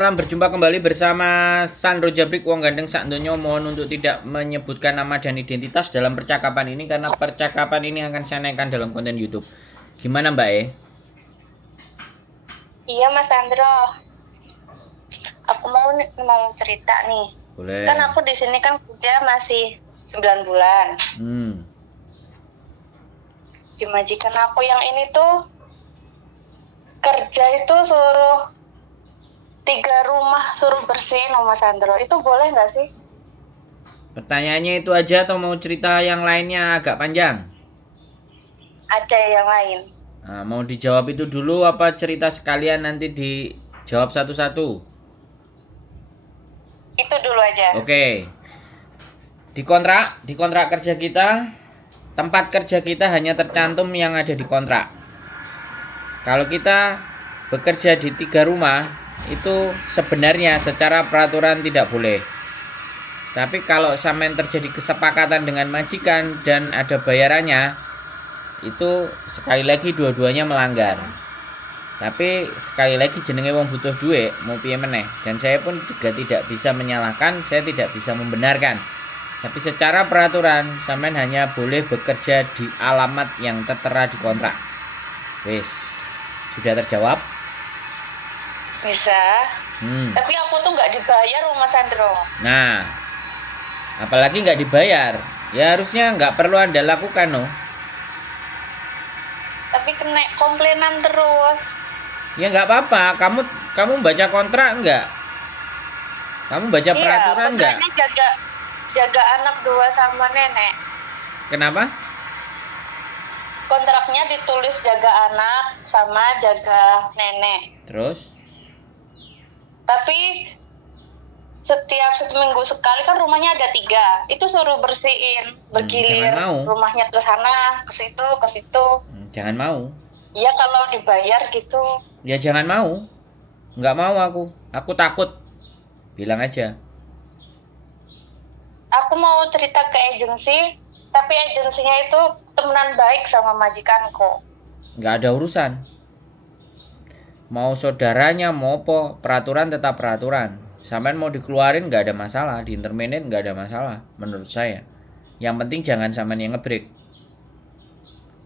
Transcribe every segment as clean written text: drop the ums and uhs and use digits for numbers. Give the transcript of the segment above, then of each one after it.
Salam, berjumpa kembali bersama Sandro Jabrik Wong Gandeng Sakdonyo. Mohon untuk tidak menyebutkan nama dan identitas dalam percakapan ini karena percakapan ini akan saya naikkan dalam konten YouTube. Gimana Mbak E? Iya Mas Sandro, aku mau cerita nih. Boleh. Kan aku di sini kan kerja masih 9 bulan. Di majikan aku yang ini tuh kerja itu suruh 3 rumah suruh bersihin sama Mas Sandro. Itu boleh nggak sih? Pertanyaannya itu aja atau mau cerita yang lainnya agak panjang? Ada yang lain. Nah, mau dijawab itu dulu apa cerita sekalian nanti dijawab satu-satu? Itu dulu aja. Oke. Di kontrak kerja kita, tempat kerja kita hanya tercantum yang ada di kontrak. Kalau kita bekerja di 3 rumah, itu sebenarnya secara peraturan tidak boleh. Tapi kalau sampean terjadi kesepakatan dengan majikan dan ada bayarannya, itu sekali lagi dua-duanya melanggar. Tapi sekali lagi jenenge wong butuh duit, mau piye meneh. Dan saya pun juga tidak bisa menyalahkan, saya tidak bisa membenarkan. Tapi secara peraturan, sampean hanya boleh bekerja di alamat yang tertera di kontrak. Wis, sudah terjawab? Bisa. Tapi aku tuh nggak dibayar sama Mas Sandro. Nah, apalagi nggak dibayar, ya harusnya nggak perlu Anda lakukan, no. Tapi kena komplainan terus. Ya nggak apa-apa, kamu baca kontrak nggak? Kamu baca peraturan nggak? Iya, jaga anak 2 sama nenek. Kenapa? Kontraknya ditulis jaga anak sama jaga nenek. Terus? Tapi setiap 1 minggu sekali kan rumahnya ada 3. Itu suruh bersihin, bergilir. Rumahnya ke sana, ke situ, ke situ. Jangan mau. Iya kalau dibayar gitu. Ya jangan mau. Nggak mau aku. Aku takut. Bilang aja. Aku mau cerita ke agensi, tapi agensinya itu temenan baik sama majikanku. Nggak ada urusan. Mau saudaranya, mau apa, peraturan tetap peraturan. Sampean mau dikeluarin nggak ada masalah, di interminate nggak ada masalah, menurut saya. Yang penting jangan sampean yang ngebreak.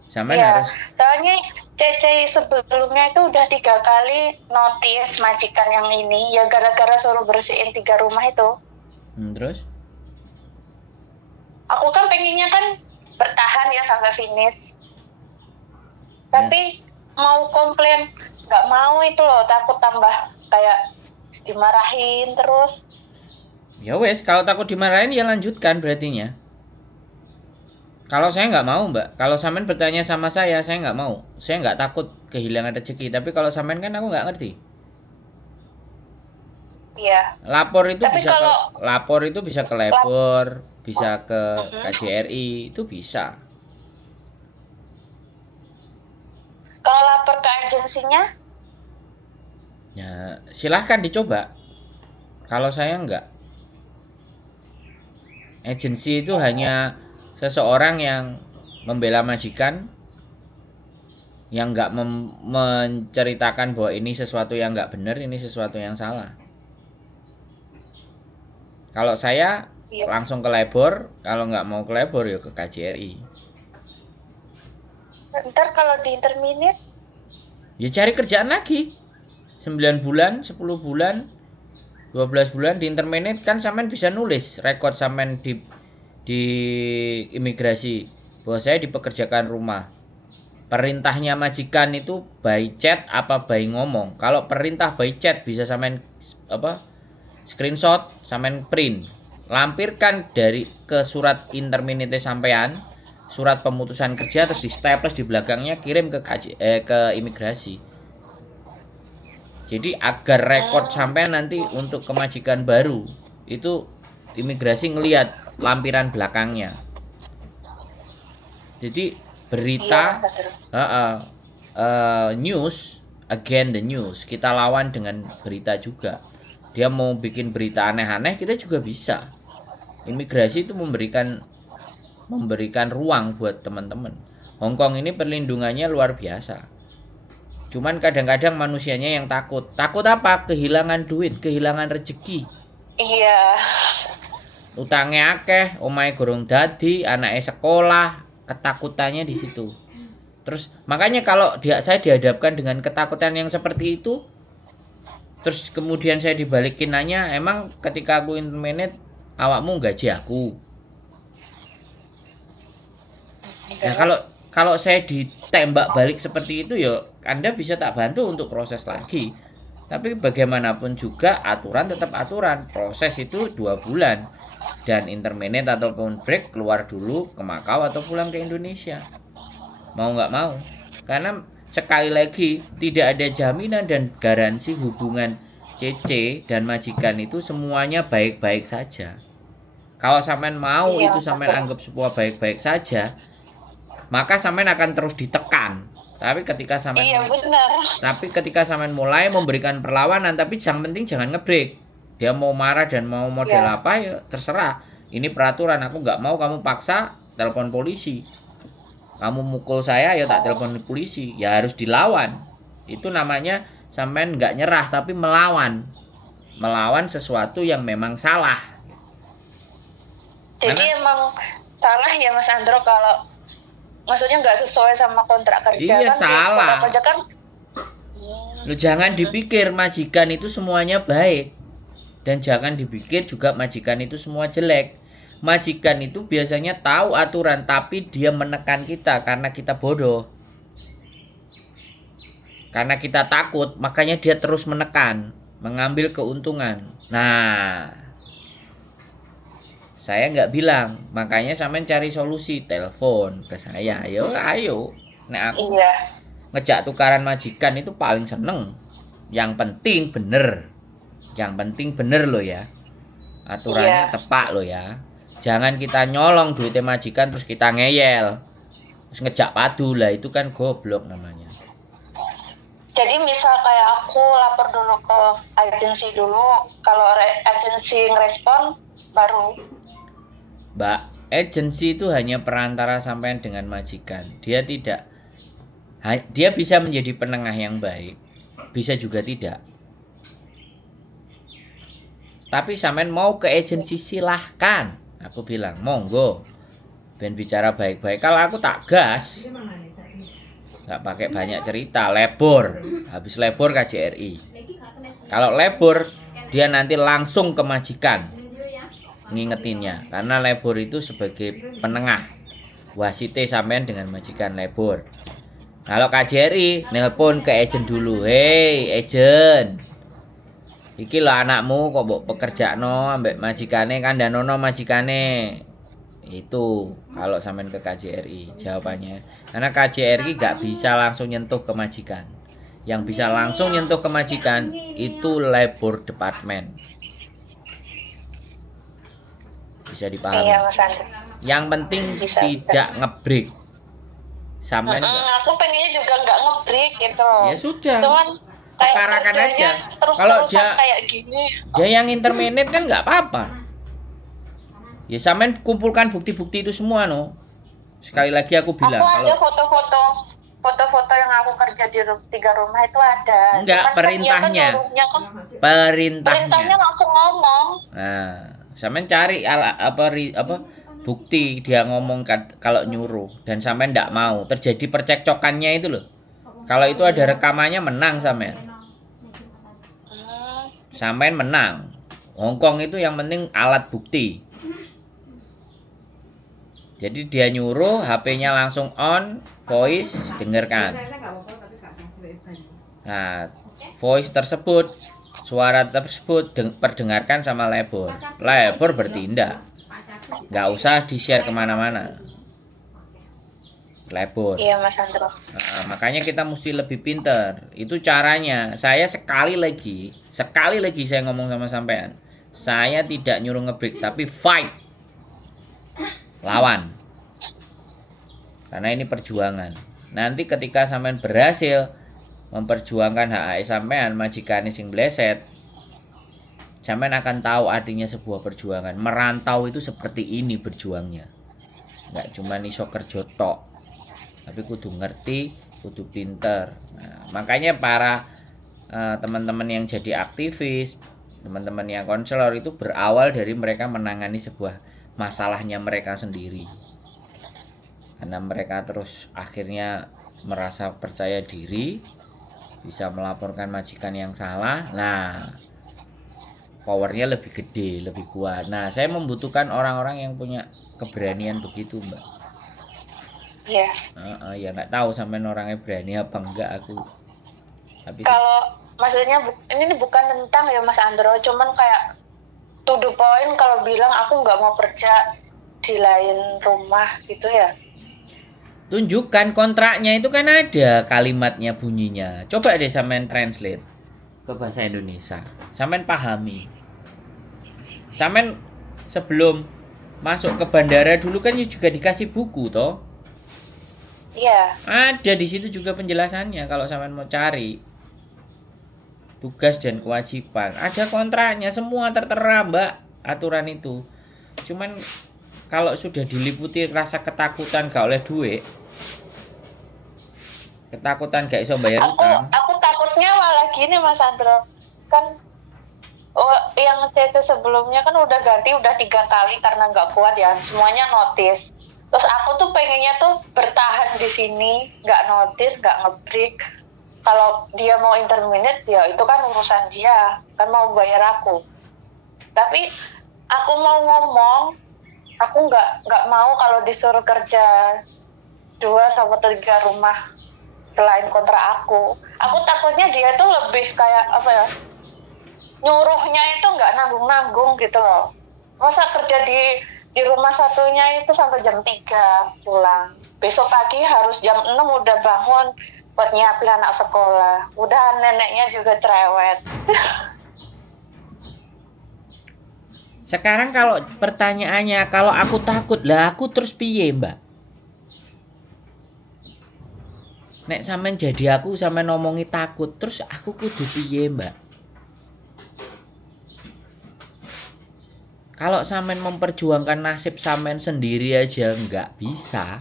Sampean harus. Soalnya Cece sebelumnya itu udah 3 kali notice majikan yang ini, ya gara-gara suruh bersihin 3 rumah itu. Terus? Aku kan pengennya kan bertahan ya sampai finish. Tapi mau komplain nggak mau itu loh, takut tambah kayak dimarahin terus. Ya wes, kalau takut dimarahin ya lanjutkan berartinya. Kalau saya nggak mau mbak, kalau sampean bertanya sama saya nggak mau. Saya nggak takut kehilangan rezeki, tapi kalau sampean kan aku nggak ngerti. Iya. Lapor itu bisa ke labor, bisa ke KJRI, itu bisa. Kalau lapor ke agensinya? Ya silahkan dicoba. Kalau saya enggak. Agensi itu hanya seseorang yang membela majikan, yang enggak menceritakan bahwa ini sesuatu yang enggak benar, ini sesuatu yang salah. Kalau saya langsung ke labor, kalau enggak mau ke labor ya ke KJRI. Ntar kalau di interminate? Ya cari kerjaan lagi. 9 bulan, 10 bulan, 12 bulan di interminate kan sampean bisa nulis rekod sampean di imigrasi bahwa saya dipekerjakan rumah. Perintahnya majikan itu by chat apa by ngomong. Kalau perintah by chat bisa sampean screenshot, sampean print, lampirkan ke surat interminate sampean, surat pemutusan kerja, terus di staples di belakangnya kirim ke imigrasi. Jadi agar rekod sampean nanti untuk kemajikan baru itu imigrasi ngelihat lampiran belakangnya. Jadi berita news again the news, kita lawan dengan berita juga. Dia mau bikin berita aneh-aneh, kita juga bisa. Imigrasi itu memberikan ruang buat teman-teman. Hong Kong ini perlindungannya luar biasa. Cuman kadang-kadang manusianya yang takut. Takut apa? Kehilangan duit, kehilangan rezeki. Iya. Utangnya akeh, omahe gorong dadi, anaknya sekolah, ketakutannya di situ. Terus makanya kalau saya dihadapkan dengan ketakutan yang seperti itu, terus kemudian saya dibalikin nanya, emang ketika aku interminate awakmu gaji aku? Nah, kalau saya ditembak balik seperti itu ya Anda bisa tak bantu untuk proses lagi. Tapi bagaimanapun juga aturan tetap aturan. Proses itu 2 bulan. Dan interminate ataupun break keluar dulu ke Makau atau pulang ke Indonesia. Mau nggak mau. Karena sekali lagi tidak ada jaminan dan garansi hubungan CC dan majikan itu semuanya baik-baik saja. Kalau sampean mau itu sampean anggap sebuah baik-baik saja, maka sampean akan terus ditekan. Tapi ketika sampean mulai memberikan perlawanan, tapi yang penting jangan ngebreak. Dia mau marah dan mau model apa ya terserah. Ini peraturan, aku nggak mau kamu paksa, telepon polisi. Kamu mukul saya ya tak telepon polisi. Ya harus dilawan. Itu namanya sampean nggak nyerah tapi melawan. Melawan sesuatu yang memang salah. Jadi emang salah ya Mas Andro kalau maksudnya nggak sesuai sama kontrak kerja. Iya kan, salah. Kerja kan. Lu jangan dipikir majikan itu semuanya baik. Dan jangan dipikir juga majikan itu semua jelek. Majikan itu biasanya tahu aturan tapi dia menekan kita karena kita bodoh. Karena kita takut, makanya dia terus menekan, mengambil keuntungan. Nah, saya nggak bilang, makanya sampean cari solusi, telepon ke saya, ayo. Nah, aku ngejak tukaran majikan itu paling seneng. Yang penting bener loh ya. Aturannya tepak loh ya. Jangan kita nyolong duitnya majikan terus kita ngeyel. Terus ngejak padu lah, itu kan goblok namanya. Jadi misal kayak aku lapor dulu ke agensi dulu, kalau agensi ngerespon baru. Mbak, agensi itu hanya perantara sampean dengan majikan. Dia bisa menjadi penengah yang baik, bisa juga tidak. Tapi sampean mau ke agensi silahkan. Aku bilang, monggo. Ben bicara baik-baik. Kalau aku tak gas. Gak pakai banyak cerita, lebor. Habis lebor KJRI. Kalau lebor, dia nanti langsung ke majikan. Ngingetinnya karena lebor itu sebagai penengah wasite sampean dengan majikan lebor. Kalau KJRI nelpon ke agent dulu, hei agent, iki lho anakmu kok mbok pekerjakno ambek majikane kandhanono majikane. Itu kalau sampean ke KJRI jawabannya. Karena KJRI gak bisa langsung nyentuh ke majikan. Yang bisa langsung nyentuh ke majikan itu labor department. Bisa dipahami. Iya, Mas Andro. Yang penting tidak ngebreak. Sampai aku pengennya juga nggak ngebreak gitu. Ya sudah. Cuman tekarakan aja. Kalau dia kayak gini. Dia yang interminate kan nggak apa-apa. Ya sampean kumpulkan bukti-bukti itu semua no. Sekali lagi aku bilang. Aku ada foto-foto yang aku kerja di 3 rumah itu ada. Enggak, perintahnya. Perintahnya langsung ngomong. Nah, sampean cari bukti dia ngomong kalau nyuruh dan sampean enggak mau, terjadi percekcokannya itu loh. Kalau itu ada rekamannya menang sampean. Sampean menang. Hongkong itu yang penting alat bukti. Jadi dia nyuruh, HP-nya langsung on, voice dengarkan. Nah, voice tersebut, suara tersebut perdengarkan sama labor. Labor bertindak. Nggak usah di-share kemana-mana. Labor. Iya Mas Andro. Nah, makanya kita mesti lebih pinter. Itu caranya. Saya sekali lagi saya ngomong sama sampean. Saya tidak nyuruh ngebreak, tapi fight. Lawan. Karena ini perjuangan. Nanti ketika sampean berhasil memperjuangkan hak sampean, majikane sing bleset, sampean akan tahu artinya sebuah perjuangan. Merantau itu seperti ini berjuangnya. Enggak cuma iso kerja tok. Tapi kudu ngerti kudu pinter. Nah, makanya para teman-teman yang jadi aktivis, teman-teman yang konselor itu berawal dari mereka menangani sebuah masalahnya mereka sendiri. Karena mereka terus akhirnya merasa percaya diri, bisa melaporkan majikan yang salah. Nah, powernya lebih gede, lebih kuat. Nah, saya membutuhkan orang-orang yang punya keberanian begitu, Mbak. Iya. Ya nggak tahu sampai orangnya berani apa enggak aku. Tapi kalau maksudnya ini bukan tentang ya Mas Andro, cuman kayak to the point kalau bilang aku nggak mau kerja di lain rumah gitu ya. Tunjukkan kontraknya itu kan ada kalimatnya bunyinya. Coba deh sampean translate ke bahasa Indonesia. Sampean pahami. Sampean sebelum masuk ke bandara dulu kan juga dikasih buku toh. Iya. Ada di situ juga penjelasannya kalau sampean mau cari. Tugas dan kewajiban. Ada kontraknya semua tertera, Mbak, aturan itu. Cuman kalau sudah diliputi rasa ketakutan gak oleh duit, ketakutan gak iso bayar utang. Aku takutnya malah gini Mas Andro. Kan yang CC sebelumnya kan udah ganti udah 3 kali karena nggak kuat ya, semuanya notice. Terus aku tuh pengennya tuh bertahan di sini, nggak notice, nggak ngebreak. Kalau dia mau interminate ya itu kan urusan dia, kan mau bayar aku. Tapi aku mau ngomong, aku nggak mau kalau disuruh kerja 2-3 rumah selain kontrak aku. Aku takutnya dia tuh lebih kayak apa ya? Nyuruhnya itu nggak nanggung-nanggung gitu loh. Masa kerja di rumah satunya itu sampai jam 3 pulang. Besok pagi harus jam 6 udah bangun buat nyiapin anak sekolah. Udah neneknya juga cerewet. Sekarang kalau pertanyaannya, kalau aku takut, lah aku terus piye, Mbak? Nek sampean jadi aku sampean ngomongi takut, terus aku kudu piye, Mbak? Kalau sampean memperjuangkan nasib sampean sendiri aja nggak bisa,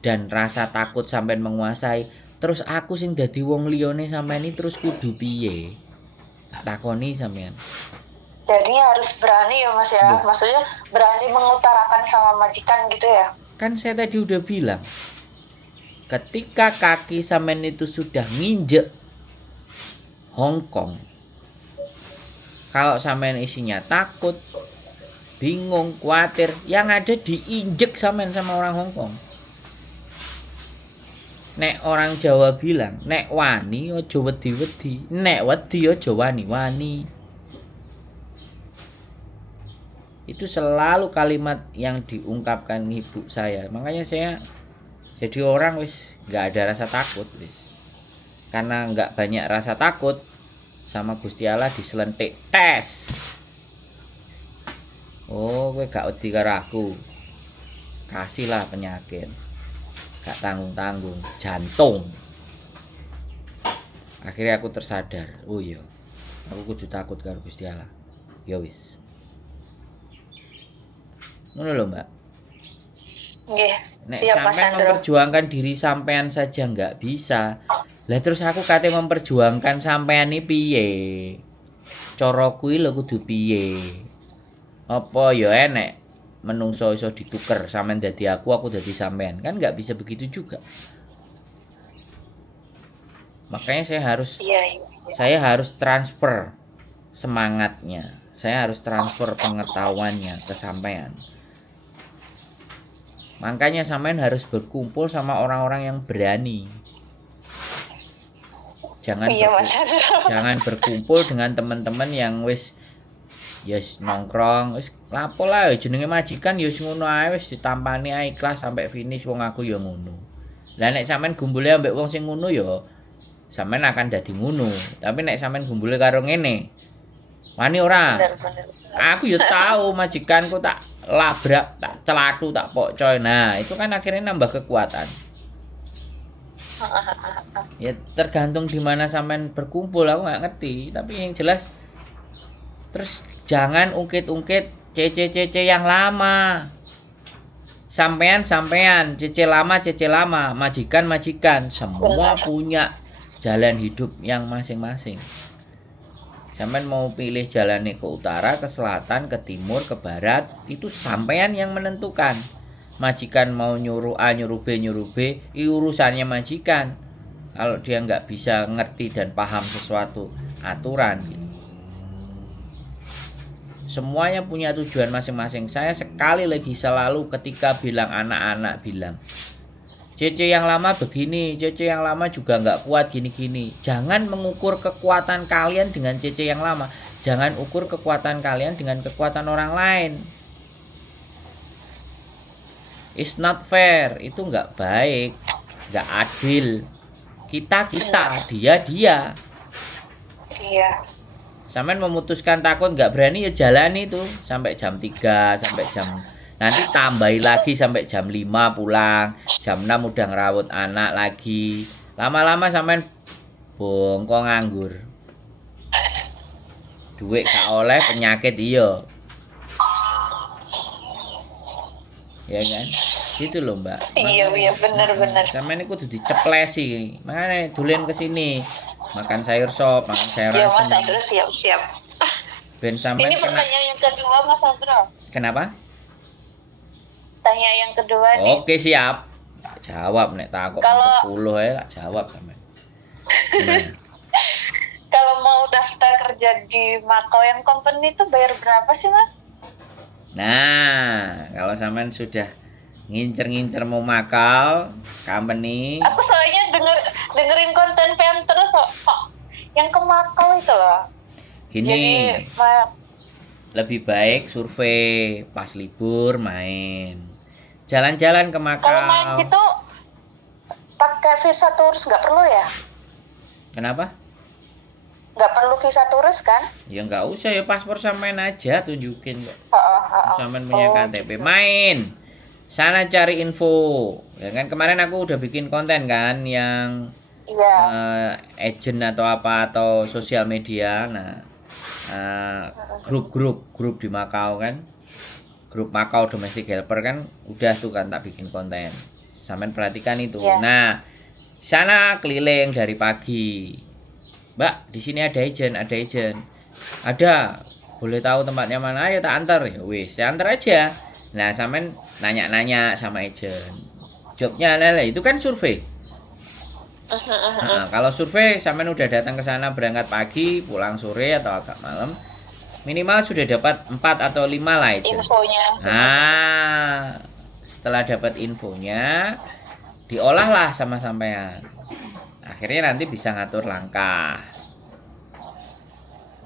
dan rasa takut sampean menguasai, terus aku sing dadi wong liyane sampean ini terus kudu piye? Takoni sampean. Jadi harus berani ya Mas ya. Maksudnya berani mengutarakan sama majikan gitu ya. Kan saya tadi udah bilang, ketika kaki sampean itu sudah nginjek Hong Kong, kalau sampean isinya takut, bingung, khawatir, yang ada diinjek sampean sama orang Hong Kong. Nek orang Jawa bilang, nek wani ojo wedi-wedi, nek wedi ojo wani-wani. Itu selalu kalimat yang diungkapkan ibu saya. Makanya saya jadi orang wis nggak ada rasa takut wis. Karena nggak banyak rasa takut, sama Gusti Allah diselentik tes. Oh, kowe gak wedi karo aku. Kasihlah penyakit. Gak tanggung-tanggung, jantung. Akhirnya aku tersadar, oh iya, aku kudu takut karo Gusti Allah. Ya wis. Ngono lho, Mbak. Nggih. Nek sampean memperjuangkan diri sampean saja nggak bisa. Lah terus aku kate memperjuangkan sampean iki piye? Cara kuwi lho kudu piye? Apa ya enek menungso iso dituker sampean dadi aku dadi sampean. Kan nggak bisa begitu juga. Makanya saya harus transfer semangatnya. Saya harus transfer pengetahuannya ke sampean. Makanya sampean harus berkumpul sama orang-orang yang berani. Jangan berkumpul dengan teman-teman yang wis nongkrong, wis lapo lah jenenge majikan ya wis ngono ae, wis ditampani ae ikhlas sampai finish, wong aku ya ngono. Lah nek sampean gumbule ambek wong sing ngono ya sampean akan dadi ngono. Tapi nek sampean gumbule karo ngene, wani ora? Aku ya tahu majikanku tak labrak, tak celatu, tak pokcoy. Nah, itu kan akhirnya nambah kekuatan. Ya tergantung di mana sampean berkumpul, aku nggak ngerti. Tapi yang jelas, terus jangan ungkit-ungkit CC yang lama. sampean, cece lama, majikan, semua Benar. punya jalan hidup yang masing-masing. Sampean mau pilih jalannya ke utara, ke selatan, ke timur, ke barat, itu sampean yang menentukan. Majikan mau nyuruh A, nyuruh B, itu urusannya majikan. Kalau dia nggak bisa ngerti dan paham sesuatu aturan gitu. Semuanya punya tujuan masing-masing. Saya sekali lagi selalu ketika bilang anak-anak bilang, Cece yang lama begini, Cece yang lama juga nggak kuat gini-gini. Jangan mengukur kekuatan kalian dengan Cece yang lama. Jangan ukur kekuatan kalian dengan kekuatan orang lain. It's not fair. Itu nggak baik, nggak adil. Kita, dia. Iya. Sampean memutuskan takut nggak berani ya jalani tuh sampai jam 3, sampai jam nanti tambahi lagi sampai jam 5 pulang, jam 6 udah ngerawat anak lagi. Lama-lama sampean bongkong nganggur. Duit gak oleh, penyakit iya. Ya kan? Gitu loh, Mbak. Iya, benar. Sampean iku kudu diceplesi. Makanya dolen ke sini. Makan sayur sop, makan sayur Ya Mas asem. Andro, siap. Ben sampean Ini kena. pertanyaan yang kedua Mas Andro. Kenapa? Tanya yang kedua nih. Oke, siap. Jawab nek takut Kalau- 10 ya tak jawab sampean. Gimana? Kalau mau daftar kerja di Makau yang company itu bayar berapa sih Mas? Nah, kalau sampean sudah ngincer-ngincer mau Makau company, Aku soalnya dengerin konten PM terus kok yang ke Makau itu loh. gini, Jadi lebih baik survei pas libur main. Jalan-jalan ke Makau. kalau main gitu pakai visa turis nggak perlu ya? Kenapa? Nggak perlu visa turis kan? Ya nggak usah ya, paspor sampean aja tunjukin kok. Heeh. Sampean punya Oh, KTP, main. Sana cari info. Ya kan kemarin aku udah bikin konten kan yang Iya. agent atau apa atau sosial media. Nah, grup di Makau kan, grup Makau Domestic Helper kan udah tuh kan tak bikin konten. Sampean perhatikan itu. Iya. Nah, sana keliling dari pagi. Mbak, di sini ada agent. Ada. Boleh tahu tempatnya mana? Ayo tak antar. Ya wis, saya antar aja. Nah, sampean nanya-nanya sama agent. Jobnya lele itu kan survei. Nah, kalau survei sampean udah datang ke sana berangkat pagi, pulang sore atau agak malam, minimal sudah dapat 4 atau 5 lah agent. Infonya. Nah, setelah dapat infonya, diolahlah sama sampean. Akhirnya nanti bisa ngatur langkah.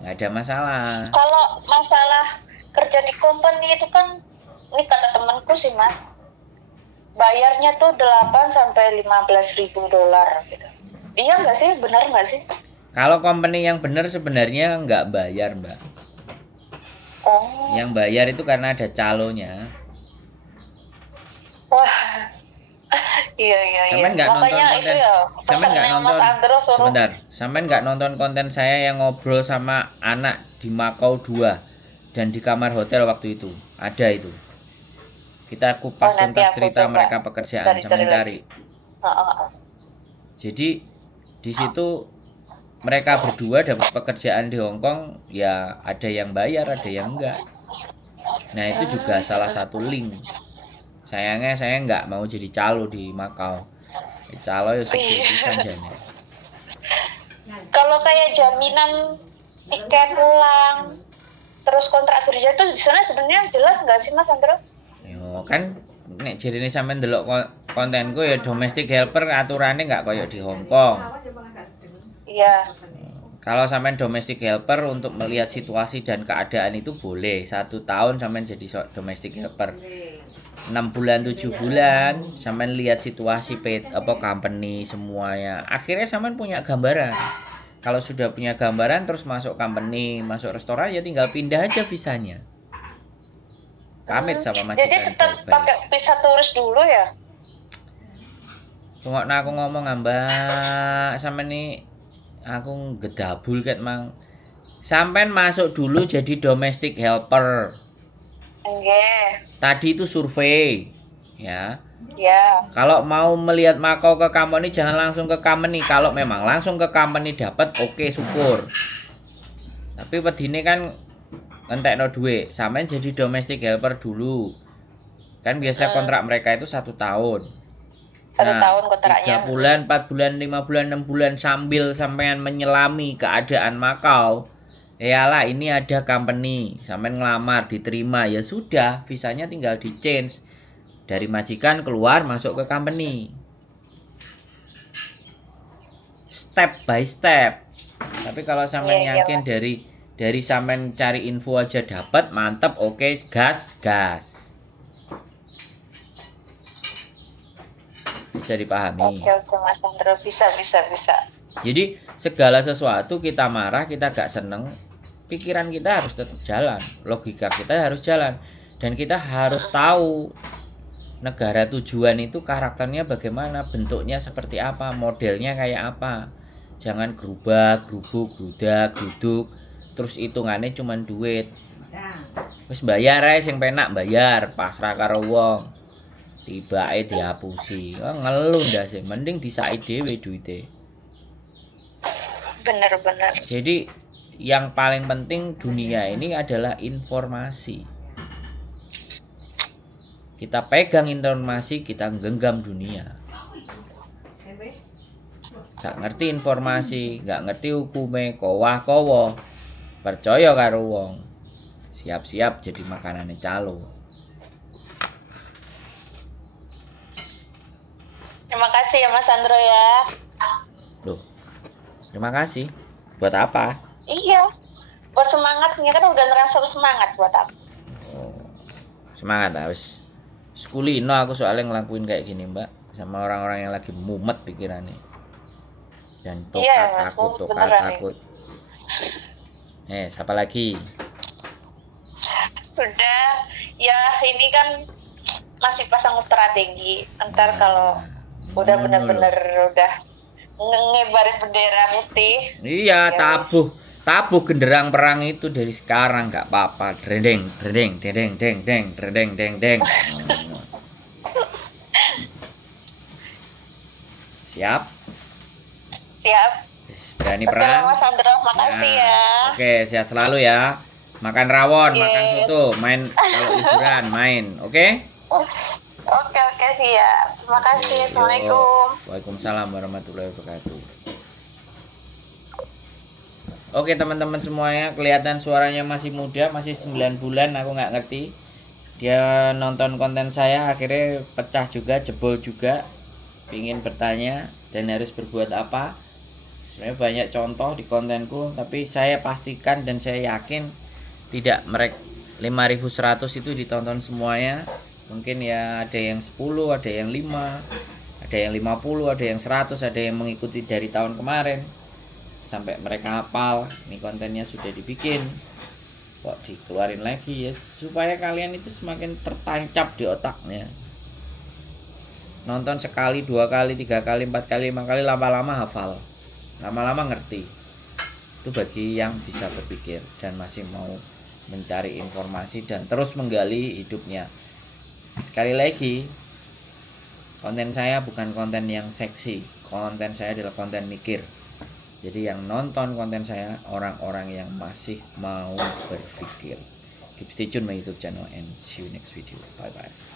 Nggak ada masalah. Kalau masalah kerja di company itu kan, ini kata temanku sih Mas, bayarnya tuh 8 sampai 15 ribu dolar gitu. Iya nggak sih? Benar nggak sih? Kalau company yang benar sebenarnya nggak bayar, Mbak. Oh, Yang bayar itu karena ada calonya. wah. Iya. Sampean nggak nonton Makanya konten. itu ya, Sampean nggak pesannya nonton. Mas Andro suruh. Sebentar. Sampean nggak nonton konten saya yang ngobrol sama anak di Makau 2 dan di kamar hotel waktu itu. Ada itu. Kita kupas Oh, nanti tuntas aku cerita coba mereka pekerjaan, cari-cari sampean lagi. cari. Heeh. Jadi di situ mereka berdua dapat pekerjaan di Hong Kong, ya ada yang bayar, ada yang enggak. Nah, itu juga salah satu link. Sayangnya saya nggak mau jadi calo di Makau. Calo ya sudah pisan jane. Kalau kayak jaminan tiket pulang, terus kontrak kerja tuh di sana sebenarnya jelas nggak sih Mas Andro? Yo kan nek jarine sampean ndelok kontenku ya domestic helper aturannya nggak koyo di Hong Kong. Iya. Kalau sampean domestic helper untuk melihat situasi dan keadaan itu boleh 1 tahun sampean jadi domestic helper. 6 bulan 7 bulan sampean lihat situasi company semuanya. Akhirnya sampean punya gambaran. Kalau sudah punya gambaran terus masuk company, masuk restoran ya tinggal pindah aja visanya. Pamit sama majikan. Jadi tetap baik-baik. pakai visa turis dulu ya? Tunggu aku ngomong Mbak, sampean nih aku gedabul ket mang. Sampean masuk dulu jadi domestic helper. Enggak. Tadi itu survei. ya. Ya. Kalau mau melihat Makau ke company jangan langsung ke company. Kalau memang langsung ke company dapat, oke, syukur. Tapi wedine kan entekno duit, sampean jadi domestic helper dulu. Kan biasa kontrak mereka itu 1 tahun. 1 tahun kontraknya. 3 bulan, 4 bulan, 5 bulan, 6 bulan sambil sampean menyelami keadaan Makau. Yalah, ini ada company, sampean ngelamar, diterima, ya sudah, visanya tinggal di change dari majikan keluar masuk ke company. Step by step. Tapi kalau sampean Iya, yakin Mas. dari sampean cari info aja dapat, mantap, oke, gas. Bisa dipahami. Oke Mas Andro, bisa. Jadi segala sesuatu kita marah, kita gak seneng, pikiran kita harus tetap jalan, logika kita harus jalan, dan kita harus tahu negara tujuan itu karakternya bagaimana, bentuknya seperti apa, modelnya kayak apa. Jangan gerubak, gerubuk, gerudak, geruduk, terus hitungannya cuma duit. Wis bayar ae sing penak bayar, pasrah karo wong. Tibake dihapusi. Oh, ngeluh ndak sih, mending disaki dhewe duite. Bener. Jadi yang paling penting dunia ini adalah informasi. Kita pegang informasi, kita genggam dunia. Gak ngerti informasi, gak ngerti hukume, kowah-kowo, percaya karo wong, siap-siap jadi makanane calo. Terima kasih ya Mas Andro ya. Loh, terima kasih. Buat apa? Iya, buat semangatnya kan udah ngerasa semangat buat apa? Oh, semangat harus. Sekulino aku soalnya ngelakuin kayak gini mbak, sama orang-orang yang lagi mumet pikirannya. Dan Iya, Mas, takut. beneran Siapa lagi? Udah, ya ini kan masih pasang strategi. Ntar kalau udah bener-bener udah ngebarin bendera putih. Iya, tabuh genderang perang itu dari sekarang nggak apa-apa. Dredeng. Siap? Siap. Berani Oke perang? Mas Andro, makasih ya. Oke, sehat selalu ya. Makan rawon, makan soto, main kalau liburan main, oke? Oke, siap. Terima kasih. Assalamualaikum. Waalaikumsalam warahmatullahi wabarakatuh. Oke teman-teman semuanya, kelihatan suaranya masih muda, masih 9 bulan, aku nggak ngerti. Dia nonton konten saya, akhirnya pecah juga, jebol juga, ingin bertanya dan harus berbuat apa. Sebenarnya banyak contoh di kontenku, tapi saya pastikan dan saya yakin tidak 5100 itu ditonton semuanya. Mungkin ya ada yang 10, ada yang 5, ada yang 50, ada yang 100, ada yang mengikuti dari tahun kemarin sampai mereka hafal ini kontennya sudah dibikin, kok dikeluarin lagi ya, supaya kalian itu semakin tertancap di otaknya. Nonton sekali, 2 kali, 3 kali, 4 kali, 5 kali, lama-lama hafal, lama-lama ngerti. Itu bagi yang bisa berpikir dan masih mau mencari informasi dan terus menggali hidupnya. Sekali lagi, konten saya bukan konten yang seksi, konten saya adalah konten mikir. Jadi yang nonton konten saya orang-orang yang masih mau berpikir. Keep stay tune my YouTube channel and see you next video. Bye bye.